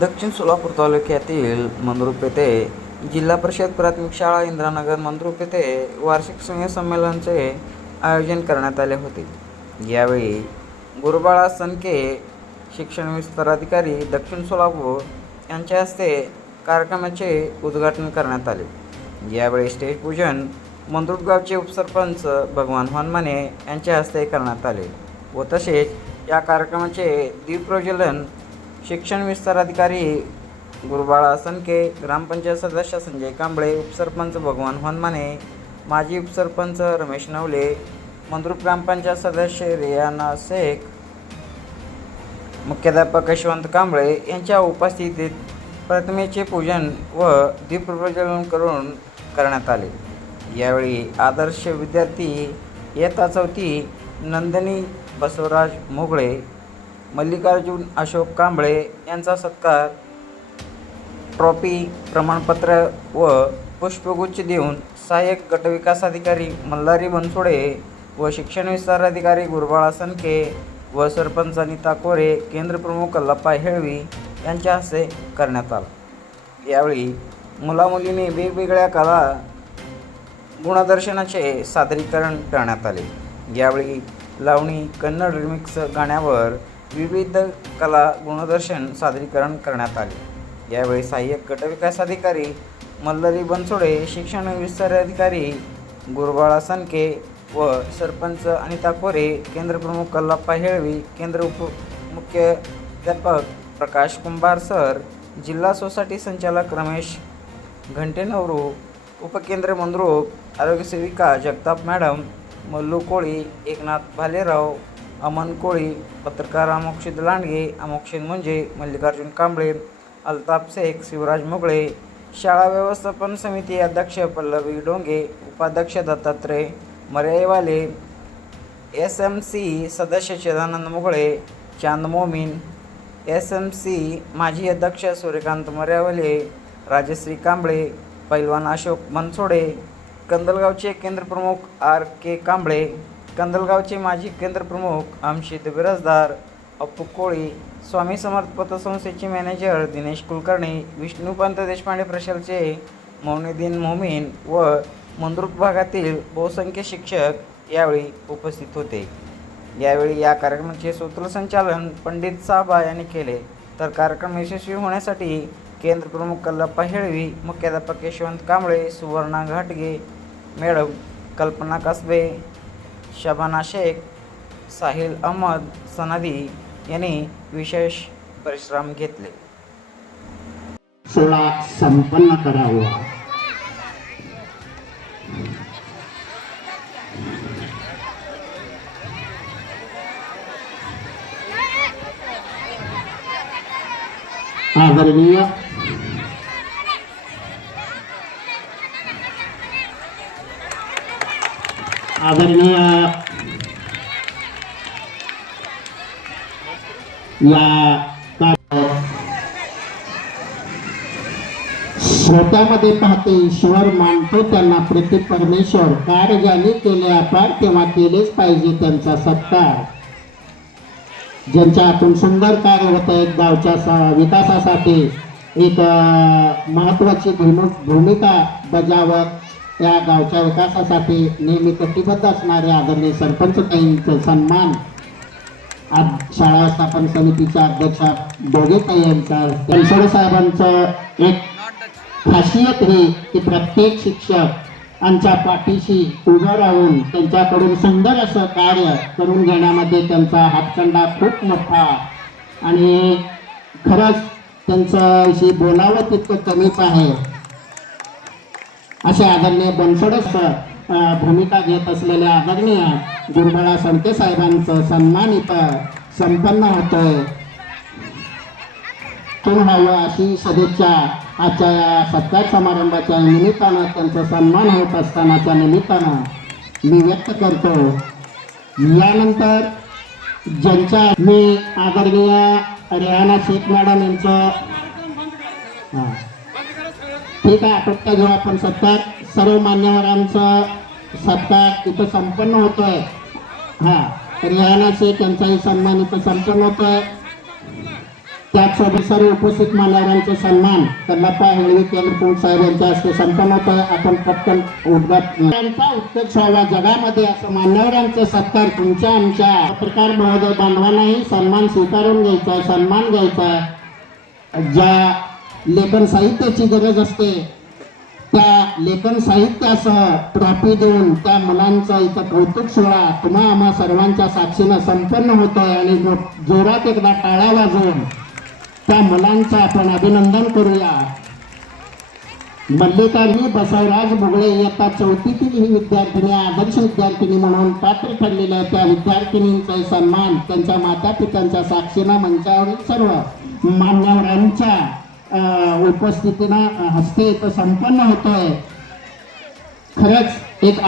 दक्षिण सोलापूर तालुक्यातील मंद्रुप येथे जिल्हा परिषद प्राथमिक शाळा इंद्रानगर मंद्रुप येथे वार्षिक स्नेह संमेलनाचे आयोजन करण्यात आले होते. यावेळी गुरुबाळा सनके शिक्षण विस्ताराधिकारी दक्षिण सोलापूर यांच्या हस्ते कार्यक्रमाचे उद्घाटन करण्यात आले. यावेळी स्टेज पूजन मंद्रुप गावचे उपसरपंच भगवान हनुमाने यांच्या हस्ते करण्यात आले व तसेच या कार्यक्रमाचे दीपप्रज्वलन शिक्षण विस्तार अधिकारी गुरुबाळा सनके ग्रामपंचायत सदस्य संजय कांबळे उपसरपंच भगवान हनमाने माजी उपसरपंच रमेश नवले मंद्रुप ग्रामपंचायत सदस्य रियाना शेख मुख्याध्यापक यशवंत कांबळे यांच्या उपस्थितीत प्रतिमेचे पूजन व दीपप्रज्वलन करून करण्यात आले. यावेळी आदर्श विद्यार्थी इयत्ता चौथी नंदिनी बसवराज मोगळे मल्लिकार्जुन अशोक कांबळे यांचा सत्कार ट्रॉफी प्रमाणपत्र व पुष्पगुच्छ देऊन सहाय्यक गटविकास अधिकारी मल्हारी बनसोडे व शिक्षण विस्तार अधिकारी गुरबाळा सनके व सरपंच अनिता कोरे केंद्रप्रमुख लप्पा हेळवी यांच्या हस्ते करण्यात आला. यावेळी मुलामुलींनी वेगवेगळ्या कला गुणदर्शनाचे सादरीकरण करण्यात आले. यावेळी लावणी कन्नड रिमिक्स गाण्यावर विविध कला गुणदर्शन सादरीकरण करण्यात आले. यावेळी सहाय्यक गटविकास अधिकारी मल्लरी बनसोडे शिक्षण विस्तार अधिकारी गुरबाळा सनके व सरपंच अनिता कोरे केंद्रप्रमुख कल्लाप्पा हेळवी केंद्र उप मुख्याध्यापक प्रकाश कुंभार सर जिल्हा सोसायटी संचालक रमेश घंटेनवरू उपकेंद्र मंद्रुप आरोग्यसेविका जगताप मॅडम मल्लू कोळी एकनाथ भालेराव अमन कोळी पत्रकार अमोक्षित लांडगे अमोक्षित मुंजे मल्लिकार्जुन कांबळे अल्ताप शेख शिवराज मोगळे शाळा व्यवस्थापन समिती अध्यक्ष पल्लवी डोंगे उपाध्यक्ष Dattatray Maryaiwale S M C सदस्य Chidanand Mugale Chand Momin S M C माजी अध्यक्ष सूर्यकांत मर्यावले राजश्री कांबळे पैलवान अशोक मनसोडे कंदलगावचे केंद्रप्रमुख आर के कांबळे कंदलगावचे माजी केंद्रप्रमुख आमशित बिरजदार अप्पू कोळी स्वामी समर्थ पतसंस्थेचे मॅनेजर दिनेश कुलकर्णी विष्णुपंत देशपांडे प्रशालचे मौनुद्दीन मोमीन व मंद्रुप भागातील बहुसंख्य शिक्षक यावेळी उपस्थित होते. यावेळी या कार्यक्रमाचे सूत्रसंचालन पंडित साबा यांनी केले. तर कार्यक्रम यशस्वी होण्यासाठी केंद्रप्रमुख कल्लप्पा हेळवी मुख्याध्यापक यशवंत कांबळे सुवर्णा घाटगे मॅडम कल्पना कसबे शबाना शेख साहिल अहमद सनादी यांनी विशेष परिश्रम घेतले. सोहळा संपन्न करावा. आदरणीय आदरणीय या श्रोत्यामध्ये पाहते ईश्वर मानतो त्यांना प्रति परमेश्वर. कार्य ज्याने केले अपार तेव्हा केलेच पाहिजे त्यांचा सत्कार. ज्यांच्या हातून सुंदर कार्य होत आहे गावच्या सा- विकासासाठी एक महत्वाची भूमिका बजावत या गावच्या विकासासाठी नेहमी कटिबद्ध असणारे आदरणीय सरपंच ताईंचा सन्मान आज शाळा व्यवस्थापन समितीच्या अध्यक्षा दोघे यांचा बनसोडे साहेबांचं एक खासियत ही की प्रत्येक शिक्षक यांच्या पाठीशी उभं राहून त्यांच्याकडून सुंदर असं कार्य करून घेण्यामध्ये त्यांचा हातखंडा खूप मोठा आणि खरंच त्यांच्याविषयी बोलावं तितकं कमीच आहे. असे आदरणीय बनसोडस भूमिका घेत असलेल्या आदरणीय गुरुबाळा सडके साहेबांचं सन्मान इथं संपन्न होतोय. तुम व्हावं अशी सदिच्छा आजच्या या सत्कार समारंभाच्या निमित्तानं त्यांचा सन्मान होत असतानाच्या निमित्तानं मी व्यक्त करतो. यानंतर ज्यांच्या मी आदरणीय रेहाना शेख मॅडम यांचं हां. ठीक आहे आटोपता घेऊ आपण सत्कार सर्व मान्यवरांचा सत्कार इथं संपन्न होतोय. हा रिहाना शेख यांचाही सन्मान इथं संपन्न होतोय. त्याचसोबत सर्व उपस्थित मान्यवरांचे सन्मान कल्लाप्पा हेळवी केंद्रपूर साहेब यांच्या हस्ते संपन्न होत आहे आपण पटकन उद्घाट त्यांचा उत्कर्ष व्हावा जगामध्ये असं मान्यवरांचे सत्कार तुमच्या आमच्या पत्रकार महोदय बांधवांनाही सन्मान स्वीकारून घ्यायचा आहे सन्मान घ्यायचा. आहे ज्या लेखन साहित्याची गरज असते. त्या लेखन साहित्यासह ट्रॉफी देऊन त्या मुलांचा इथं कौतुक सोहळा तुम्हा आम्हा सर्वांच्या साक्षीनं संपन्न होतोय आणि जो- जोरात एकदा टाळ्या वाजवून त्या मुलांचं आपण अभिनंदन करूया. मल्लिकार्जुनी बसवराज बुगळे इयत्ता चौथीतील ही विद्यार्थिनी आदर्श विद्यार्थिनी म्हणून पात्र ठरलेल्या त्या विद्यार्थिनींचा सन्मान त्यांच्या माता पित्यांच्या साक्षीनं मंचावरील सर्व मान्यवरांच्या उपस्थितीनं हस्ते इथं संपन्न होतोय. खरंच एक